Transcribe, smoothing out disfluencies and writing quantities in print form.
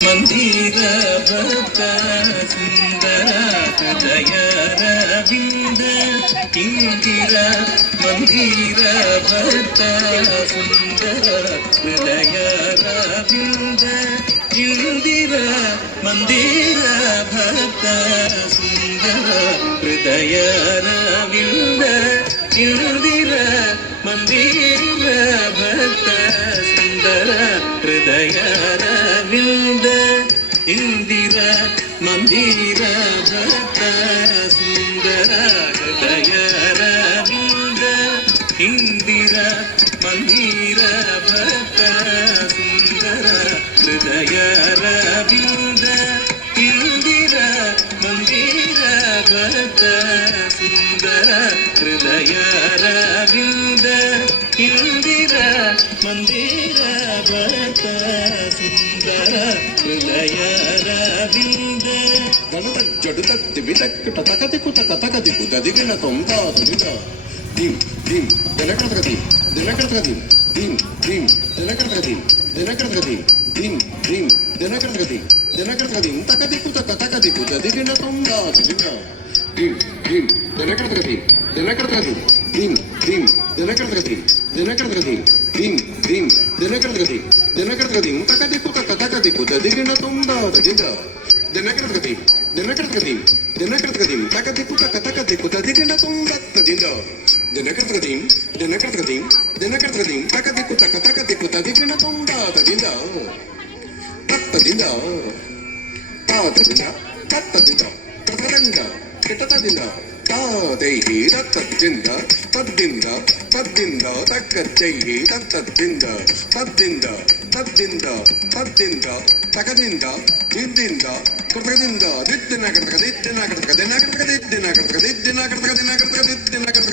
ಮಂದಿರ ಭಕ್ತ ಸುಂದರ ಹೃದಯ ರವಿಂದ ಇಂದಿರ ಮಂದಿರ ಭಕ್ತ ಸುಂದರ ಹೃದಯ ರವಿಂದ ಇಂದಿರ ಮಂದಿರ ಭಕ್ತ ಸುಂದರ ಹೃದಯ ರವಿಂದ ಇಂದಿರ ಮಂದಿರ ಭಕ್ತ ಸುಂದರ ಹೃದಯ ರವಿಂದ ಇಂದಿರ ಮಂದಿರ ಭಕ್ತ ಸುಂದರ ಹೃದಯ ರವಿಂದ ಇಂದಿರ ಮಂದಿರ ಭಕ್ತ ಸುಂದರ ಹೃದಯ ರವಿಂದ ಇಂದಿರ ಮಂದಿರ ಭಕ್ತ ಸುಂದರ ಹೃದಯ ರವಿಂದ ಇಂದಿರ ಮಂದಿರ ಭಕ್ತ ಸುಂದರ ಹೃದಯ ರವಿಂದ ಗಣತ ಜಡುತ ದಿವಿತಕ್ಕ ತಕದಿಕು ತಕದಿಕು ಗದಿಗಿನ ತೊಂದಾದುನಿದ dim dim ದಿನಕೃತಗತಿ ದಿನಕೃತಗತಿ dim dim ದಿನಕೃತಗತಿ ದಿನಕೃತಗತಿ dim dim ದಿನಕೃತಗತಿ ದಿನಕೃತಗತಿ ತಕದಿಕು ತಕದಿಕು ಗದಿಗಿನ ತೊಂದಾದುನಿದ dim dim ದಿನಕೃತಗತಿ ದಿನಕೃತಗತಿ dim dim ದಿನಕೃತಗತಿ ದಿನಕೃತಗತಿ dim dim ದಿನಕೃತಗತಿ ದಿನಕೃತಗತಿ ತಕದಿಕು ತಕದಿಕು ಗದಿಗಿನ ತೊಂದಾದುನಿದ ದಿನಕೃತಗತಿ ದಿನಕೃತಗತಿ ದಿನಕೃತಗತಿ ತಕದಿಕು ತಕದಿಕು ಗದಿಗಿನ ತೊಂದತ್ತದಿಂದ ದಿನಕೃತಗತಿ ದಿನಕೃತಗತಿ ದಿನಕೃತಗತಿ ತಕದಿಕು ತಕದಿಕು ಗದಿಗಿನ ತೊಂದಾತದಿಂದ ತತ್ತದಿಂದ ತಾತದಿಂದ ತತ್ತದಿಂದ ತತದಿಂದ ಕೆಟ್ಟತದಿಂದ ತಾದೈಹಿ ತತ್ತದಿಂದ ತದ್ದಿಂದ ತದ್ದಿಂದ ತಕ್ಕಚ್ಚೈಹಿ ತತ್ತದಿಂದ ತದ್ದಿಂದ ತದ್ದಿಂದ ತದ್ದಿಂದ ತಕದಿಂದ ದಿದ್ದಿಂದ ಕೃತಕದಿಂದ ದಿದ್ದಿನ ಕೃತಕ ದಿದ್ದಿನ ಕೃತಕ ದಿನ ಕೃತಕ ದಿದ್ದಿನ ಕೃತಕ ದಿದ್ದಿನ ಕೃತಕ ದಿನ ಕೃತಕ ದಿದ್ದಿನ ಕೃತಕ